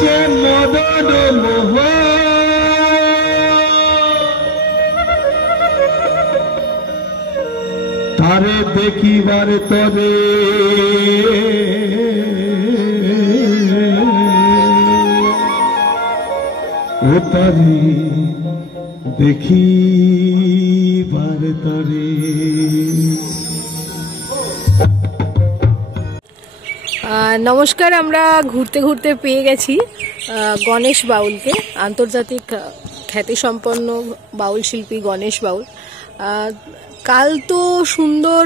আছে মদন মোহ তারে দেখিবার তরে ও তারে দেখিবার তরে। নমস্কার, আমরা ঘুরতে ঘুরতে পেয়ে গেছি গণেশ বাউলকে, আন্তর্জাতিক খ্যাতিসম্পন্ন বাউল শিল্পী গণেশ বাউল। কাল তো সুন্দর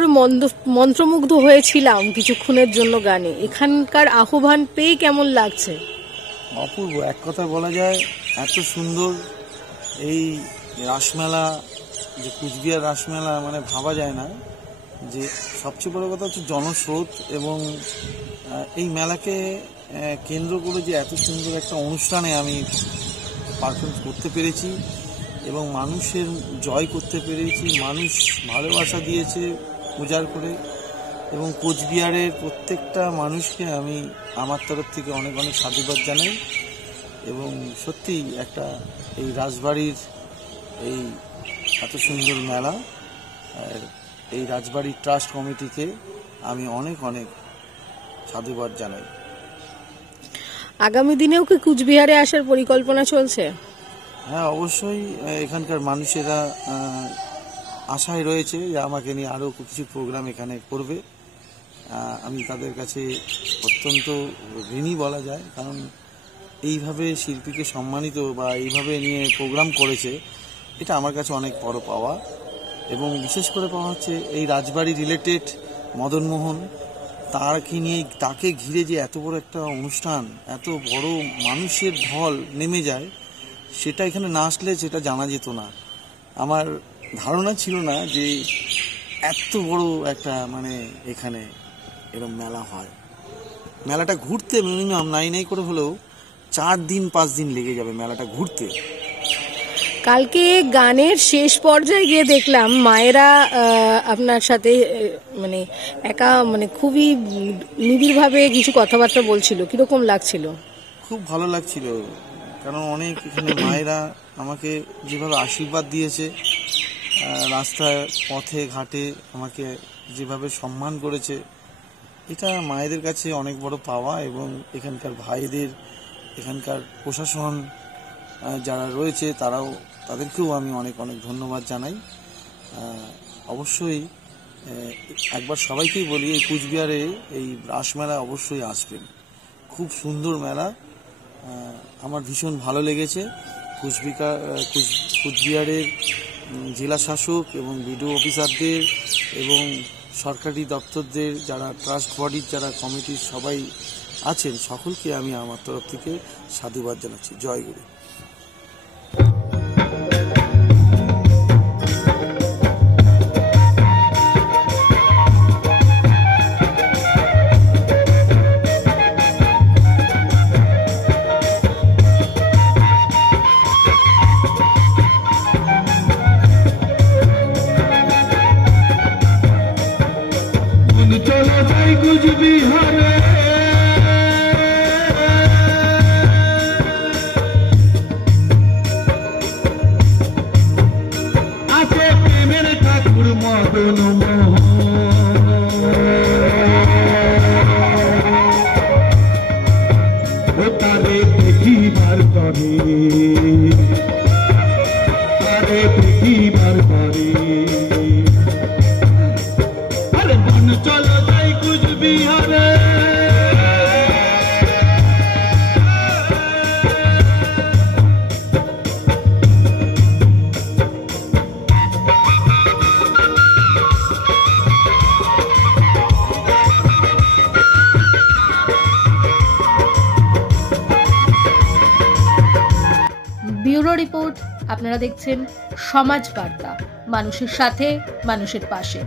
মন্ত্রমুগ্ধ হয়েছিলাম কিছুক্ষণের জন্য গানে, এখানকার আহ্বান পেয়ে কেমন লাগছে? অপূর্ব, এক কথা বলা যায় এত সুন্দর এই রাসমেলা, যে কুচবিহার রাসমেলা, মানে ভাবা যায় না। যে সবচেয়ে বড় কথা হচ্ছে জনস্রোত, এবং এই মেলাকে কেন্দ্র করে যে এত সুন্দর একটা অনুষ্ঠানে আমি পারফর্ম করতে পেরেছি এবং মানুষের জয় করতে পেরেছি। মানুষ ভালোবাসা দিয়েছে উজাড় করে, এবং কোচবিহারের প্রত্যেকটা মানুষকে আমি আমার তরফ থেকে অনেক অনেক সাধুবাদ জানাই। এবং সত্যি একটা এই রাজবাড়ির এই এত সুন্দর মেলা, এই রাজবাড়ির ট্রাস্ট কমিটিকে আমি অনেক অনেক সাধুবাদ জানাই। আগামী দিনেও কি কুচবিহারে আসার পরিকল্পনা চলছে? হ্যাঁ, অবশ্যই। এখানকার মানুষেরা আশায় রয়েছে যে আমাকে নিয়ে আরও কিছু প্রোগ্রাম এখানে করবে। আমি তাদের কাছে অত্যন্ত ঋণী বলা যায়, কারণ এইভাবে শিল্পীকে সম্মানিত বা এইভাবে নিয়ে প্রোগ্রাম করেছে, এটা আমার কাছে অনেক বড় পাওয়া। এবং বিশেষ করে পাওয়া হচ্ছে এই রাজবাড়ি রিলেটেড মদনমোহন, তাকে ঘিরে যে এত বড় একটা অনুষ্ঠান, এত বড় মানুষের ঢল নেমে যায়, সেটা এখানে না আসলে সেটা জানা যেত না। আমার ধারণা ছিল না যে এত বড় একটা এখানে এরকম মেলা হয়। মেলাটা ঘুরতে মিনিমাম নাই করে হলেও 4 দিন 5 দিন লেগে যাবে মেলাটা ঘুরতে। কালকে গানের শেষ পর্যায়ে গিয়ে দেখলাম মায়েরা আপনার সাথে একা খুবই নিবিড়ভাবে কিছু কথাবার্তা বলছিল, কিরকম লাগছিল? খুব ভালো লাগছিল, কারণ অনেক এখানে মায়েরা আমাকে যেভাবে আশীর্বাদ দিয়েছে, রাস্তায় পথে ঘাটে আমাকে যেভাবে সম্মান করেছে, এটা মায়েদের কাছে অনেক বড় পাওয়া। এবং এখানকার ভাইদের, এখানকার প্রশাসন যারা রয়েছে তাদেরকেও আমি অনেক অনেক ধন্যবাদ জানাই। অবশ্যই একবার সবাইকেই বলি, এই কুচবিহারে এই রাসমেলা অবশ্যই আসবেন। খুব সুন্দর মেলা, আমার ভীষণ ভালো লেগেছে। কুচবিহারের জেলা শাসক এবং বিডিও অফিসারদের এবং সরকারি দপ্তরদের, যারা ট্রাস্ট বডির যারা কমিটির সবাই আছেন, সকলকে আমি আমার তরফ থেকে সাধুবাদ জানাচ্ছি। জয় গুরু। চলো যাই কুচবিহারে, আছে প্রেমের ঠাকুর মদন মোহন, ও তারে দেখিবার তরে, তারে দেখিবার তরে। চলো যাই কুচবিহারে, ব্যুরো রিপোর্ট। আপনারা দেখছেন সমাজ বার্তা, মানুষের সাথে, মানুষের পাশে।